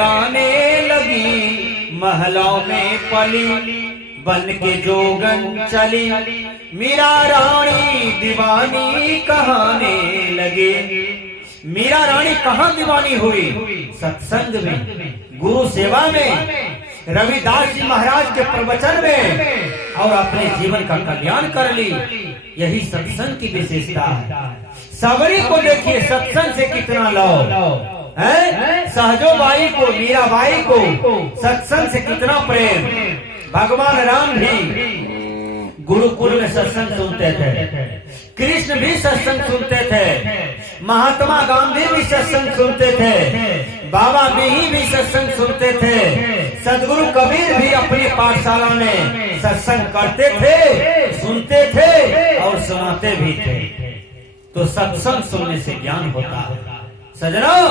गाने लगी, महलों में पली बन के जोगन चली, मीरा रानी दीवानी कहाने लगे। मीरा रानी कहाँ दीवानी हुई? सत्संग में, गुरु सेवा में, रविदास जी महाराज के प्रवचन में, और अपने जीवन का कल्याण कर ली। यही सत्संग की विशेषता है। सबरी को देखिए, सत्संग से कितना लाभ है। सहजोबाई को, मीराबाई को सत्संग से कितना प्रेम। भगवान राम भी गुरुकुल में सत्संग सुनते थे, कृष्ण भी सत्संग सुनते थे, महात्मा गांधी भी सत्संग सुनते थे, बाबा बिही भी सत्संग सुनते थे, सदगुरु कबीर भी अपनी पाठशाला में सत्संग करते थे, सुनते थे और सुनाते भी थे। तो सत्संग सुनने से ज्ञान होता है। सजनों,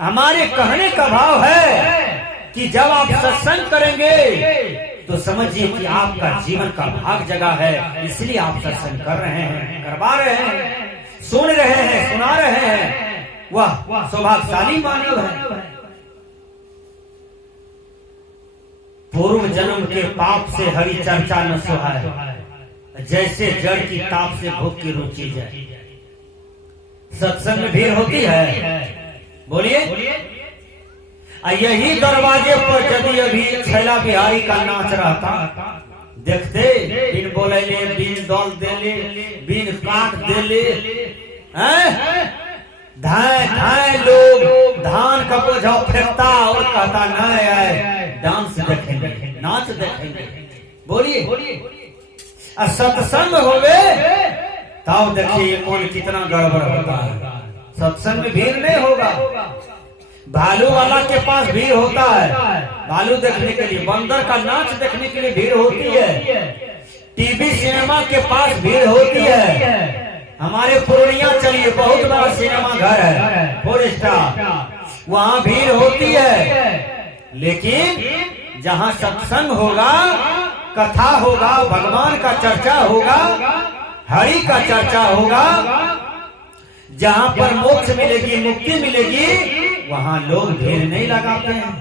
हमारे कहने का भाव है कि जब आप सत्संग करेंगे तो समझिए कि आपका जीवन का भाग जगह है। इसलिए आप सत्संग कर रहे हैं, करवा रहे हैं, सुन रहे हैं, सुना रहे हैं। वह सौभाग्यशाली मानव है। पूर्व जन्म के पाप से हरि चर्चा न सुहाए, जैसे जड़ की ताप से भूख की रुचि जाए। सत्संग में भीड़ होती है, बोलिए। यही दरवाजे पर यदि अभी छैला बिहारी का नाच रहता, देखते, बिन बोले ले, बिन दौल दे ले, बिन काट दे ले, धाए धाए लोग धान का बोझा फेंकता और कहता न आए, डांस देखेंगे, नाच देखेंगे। बोलिए। सत्संग होवे तब देखिए मन कितना गड़बड़ होता है। सत्संग में भीड़ नहीं होगा। भालू वाला के पास भीड़ होता है, भालू देखने के लिए, बंदर का नाच देखने के लिए भीड़ होती है, टीवी सिनेमा के पास भीड़ होती है। हमारे पूर्णिया चलिए, बहुत बड़ा सिनेमा घर है, 4 स्टार, वहाँ भीड़ होती है। लेकिन जहाँ सत्संग होगा, कथा होगा, भगवान का चर्चा होगा, हरि का चर्चा होगा, जहाँ पर मोक्ष मिलेगी, मुक्ति मिलेगी, वहाँ लोग भीड़ नहीं लगाते हैं।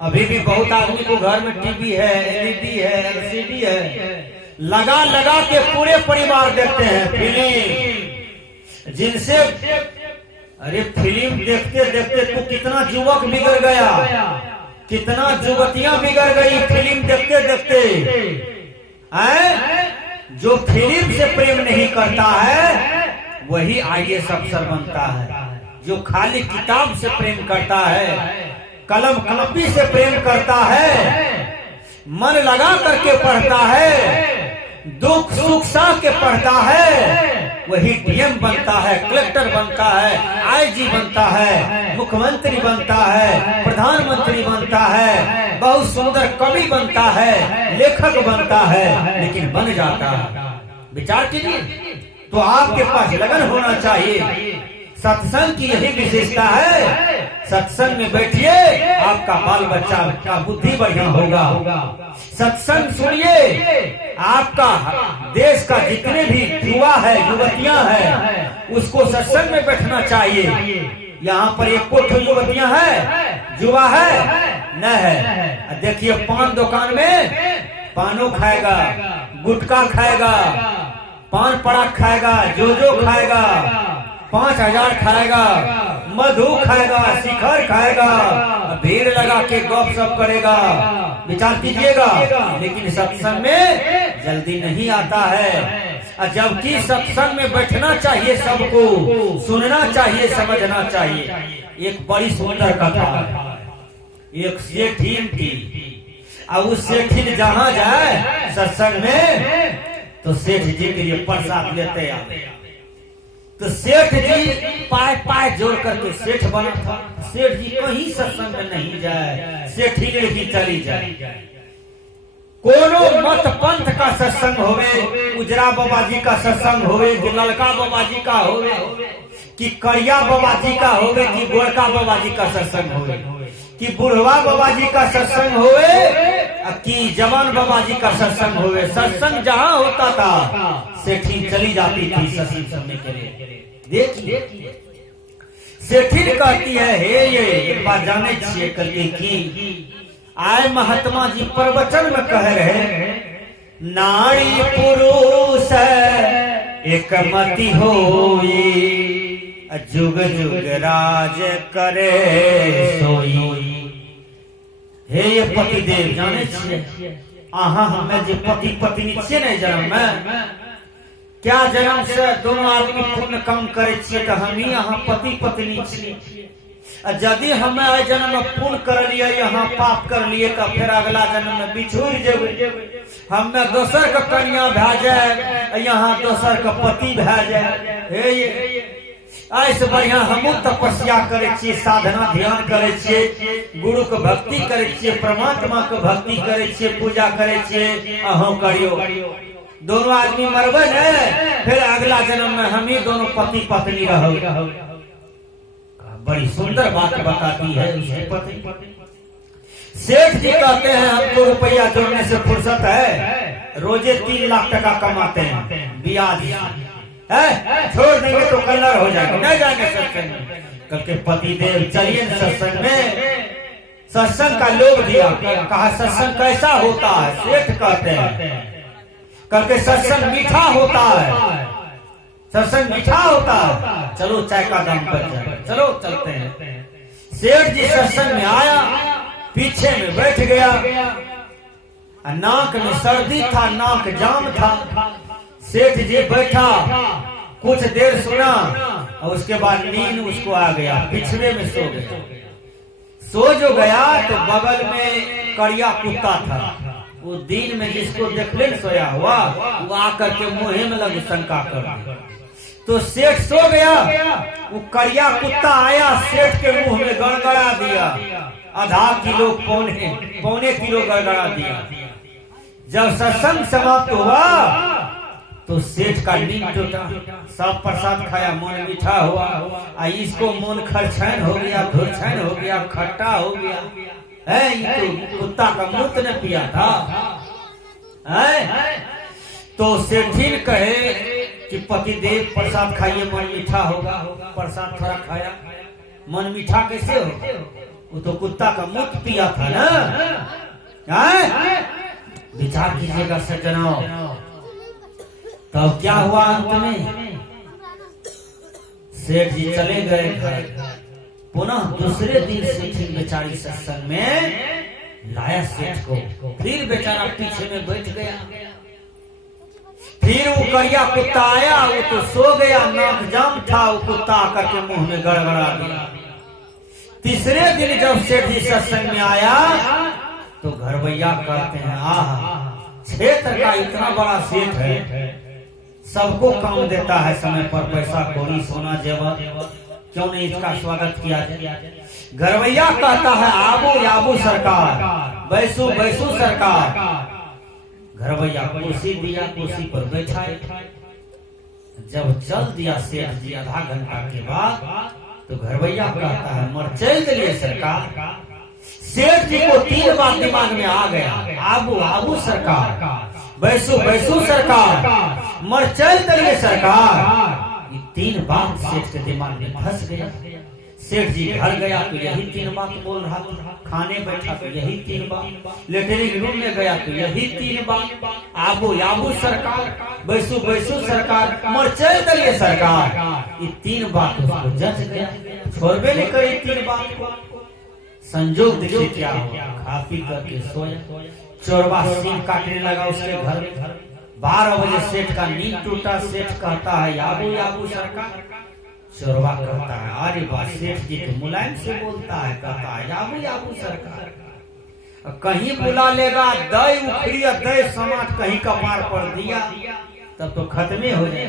अभी भी बहुत आदमी को घर में टीवी है, एलईडी है, एलसीडी है, लगा लगा के पूरे परिवार देखते हैं फिल्म। जिनसे अरे फिल्म देखते देखते तो कितना युवक बिगड़ गया, कितना युवतियां बिगड़ गई फिल्म देखते देखते। जो फिल्म से प्रेम नहीं करता है वही आईएएस अफसर बनता है। जो खाली किताब से प्रेम करता है, कलम कलपी से प्रेम करता है, मन लगा करके पढ़ता है, दुख सुख सह के पढ़ता है, वही डीएम बनता है, कलेक्टर बनता है, आईजी बनता है, मुख्यमंत्री बनता है, प्रधानमंत्री बनता है, बहुत सुंदर कवि बनता है, लेखक बनता है, लेकिन बन जाता है। विचार कीजिए। तो आपके पास लगन होना चाहिए। सत्संग की यही विशेषता है। सत्संग में बैठिए, आपका बाल बच्चा का बुद्धि बढ़िया होगा। सत्संग सुनिए, आपका देश का जितने भी युवा है, युवतियां हैं, उसको सत्संग में बैठना चाहिए। यहाँ पर एक कोठ युवतियां है, युवा है न है। देखिए, पान दुकान में पानो खाएगा, गुटखा खाएगा, पान पराग खाएगा, जो खाएगा, 5000 खाएगा, मधु खाएगा, शिखर खाएगा, भीड़ लगा के गप सप करेगा। विचार कीजिएगा। लेकिन सत्संग में जल्दी नहीं आता है। जबकि सत्संग में बैठना चाहिए, सबको सुनना चाहिए, समझना चाहिए। एक बड़ी सुंदर कथा, एक सेठीन थी, और उस सेठीन जहाँ जाए सत्संग में तो सेठ जी के लिए प्रसाद लेते आते। तो सेठ जी पाए पाए जोड़ करके सेठ बना था। सेठ जी कहीं सत्संग में नहीं जाए, सेठी ही चली जाए। कोनो मत पंथ का सत्संग होवे, उजरा बाबा जी का सत्संग होवे, कि ललका बाबा जी का होवे, कि करिया बाबा जी का होवे, कि गोरका बाबा जी का सत्संग होवे, कि बुढ़वा बाबा जी का सत्संग होवे, कि जवान बाबा जी का सत्संग होवे। सत्संग जहाँ होता था, सेठी चली जाती थी सत्संग सुनने के लिए। देखिए, सेठिन कहती है, हे ये एक बात जाने छिए करके की आय महात्मा जी प्रवचन में कह रहे, नारी पुरुष एक मति होई, जुग जुग राज करे सोई। हे ये पति देव जाने छिए अहाँ हमें जो पति पत्नी छिए नहीं जन्म में, क्या जन्म से दोनों आदमी पुण्य काम करे छिए तो हम ही यहाँ पति पत्नी छिए। यदि हमें आय जन्म में पुण्य कर लिए, यहाँ पाप कर लिए तो फिर अगला जन्म में बिछुड़ जेबे, हमें दोसर का कन्या भै जाए, यहाँ दोसर का पति भै जाए। हे ये ऐसे बढ़िया हमू तपस्या करे छिए, साधना ध्यान करे छिए, गुरु के भक्ति करे छिए, परमात्मा के भक्ति करे छिए, पूजा करे छिए, अहों करियो। दोनों आदमी मरबे न, फिर अगला जन्म में हम ही दोनों पति पत्नी रहो। बड़ी सुंदर बात बताती है उसकी पत्नी। सेठ जी कहते हैं हमको रुपया जोड़ने से फुर्सत है, रोजे 3 लाख टका कमाते हैं, ब्याज है, छोड़ देंगे तो कलर हो जाएगा, नहीं जाएंगे सत्संग में। कल के पति देव चलिए सत्संग में, सत्संग का लोग दिया, कहा सत्संग कैसा होता है, सेठ कहते हैं कल के सत्संग मीठा होता है, सत्संग मीठा होता है, चलो चाय का दाम बढ़ जाए, चलो चलते हैं। सेठ जी सत्संग में आया, पीछे में बैठ गया, नाक में सर्दी था, नाक जाम था। सेठ जी बैठा, कुछ देर सुना और उसके बाद नींद उसको आ गया, पिछड़े में सो गया। सो जो गया तो बगल में करिया कुत्ता था, वो दिन में जिसको देखले सोया हुआ वो आकर के मुँह में लग शंका कर, तो सेठ सो गया, वो करिया कुत्ता आया, सेठ के मुंह में गड़गड़ा दिया, आधा किलो पौने किलो गड़गड़ा दिया। जब सत्संग समाप्त हुआ तो सेठ का नींद टूटा, सब प्रसाद खाया, मन मीठा हुआ, इसको मन खरछैन हो गया, धुरछैन हो गया, खट्टा हो गया है, ये तो कुत्ता का मूत्र ने पिया था है। तो सेठिन कहे कि पति देव प्रसाद खाइए, मन मीठा होगा। प्रसाद थोड़ा खाया, मन मीठा कैसे हो, वो तो कुत्ता का मूत्र पिया था ना। विचार कीजिएगा सज्जनों, तब क्या हुआ अंत में, सेठ जी चले गए घर। पुनः दूसरे दिन सेठ बेचारी सत्संग में लाया सेठ को, फिर बेचारा पीछे में बैठ गया। फिर वो करिया कुत्ता आया, वो तो सो गया, नाक जाम था, वो कुत्ता आकर के मुंह में गड़गड़ा दिया। तीसरे दिन जब सेठ जी सत्संग में आया तो घरवैया कहते हैं, आहा क्षेत्र का इतना बड़ा सेठ है, सबको काम देता है, समय पर पैसा कौड़ी सोना जेवर, क्यों नहीं इसका स्वागत किया जाए। घरवैया कहता है, आबू आबू सरकार, बैसू बैसू सरकार। घरवैया कुर्सी दिया, कुर्सी पर बैठाए। जब चल दिया सेठ जी आधा घंटा के बाद, तो घरवैया कहता है, मर चल दिए सरकार। सेठ जी को 3 बात दिमाग में आ गया, आबू आबू सरकार, बैसू बैसू सरकार, मर चल दिए सरकार। ये 3 बात सेठ के दिमाग में फंस गया। सेठ जी घर गया तो यही 3 बात बोल रहा था, खाने बैठा तो यही 3 बात, लेटरिंग रूम में गया तो यही 3 बात, आबू आबू सरकार, बैसू बैसू सरकार, मर चल दिए सरकार। ये 3 बात उसको जच गया, छोड़बे नहीं करे 3 बात को। संजोग देखिए क्या हुआ, खा पी करके सोया, चोरवा सीन काटने लगा उसके घर में। 12 बजे सेठ का नींद टूटा। सेठ कहता है, आबू आबू सरकार। चोरवा कहता है, अरे वाह सेठ जी तो मुलायम से बोलता है, कहता है आबू आबू सरकार। कहीं बुला लेगा, दई उखड़ी दई समाज कहीं कपार पर दिया, तब तो खत्म हो जाए।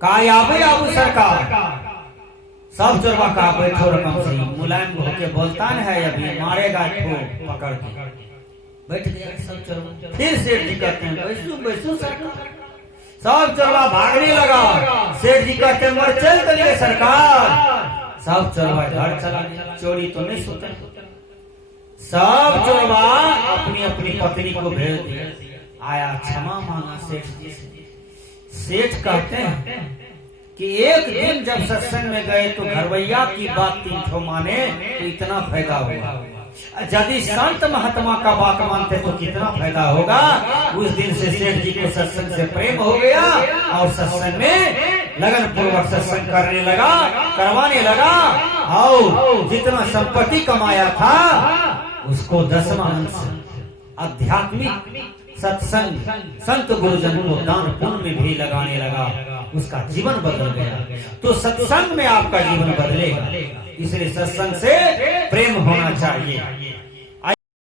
कहा आबू आबू सरकार। सब चोरवा कहा, बैठो रकम से, मुलायम होके बोलता है, अभी मारेगा ठोक पकड़ के। बैठ गया सब चोरवा। फिर सेठ जी कहते हैं, बैसू बैसू सरकार। सब चोरवा भागने लगा। सेठ जी कहते हैं, मर चल दिए सरकार। सब चोरवा घर चला गया, चोरी तो नहीं सोते। सब चोरवा अपनी अपनी पत्नी को भेज दिया, आया क्षमा मांगा सेठ जी से। सेठ कहते हैं, कि एक दिन जब सत्संग में गए तो घरवैया की बात 3 ठो माने तो इतना फायदा हुआ। यदि संत महात्मा का बात मानते तो कितना फायदा होगा। उस दिन से सेठ जी को सत्संग से प्रेम हो गया और सत्संग में लगन पूर्वक सत्संग करने लगा, करवाने लगा और जितना संपत्ति कमाया था उसको 10वां अंश आध्यात्मिक सत्संग संत गुरुजन को दान पुण्य में भी लगाने लगा। उसका जीवन बदल गया। तो सत्संग में आपका जीवन बदलेगा, इसलिए सत्संग से प्रेम होना चाहिए।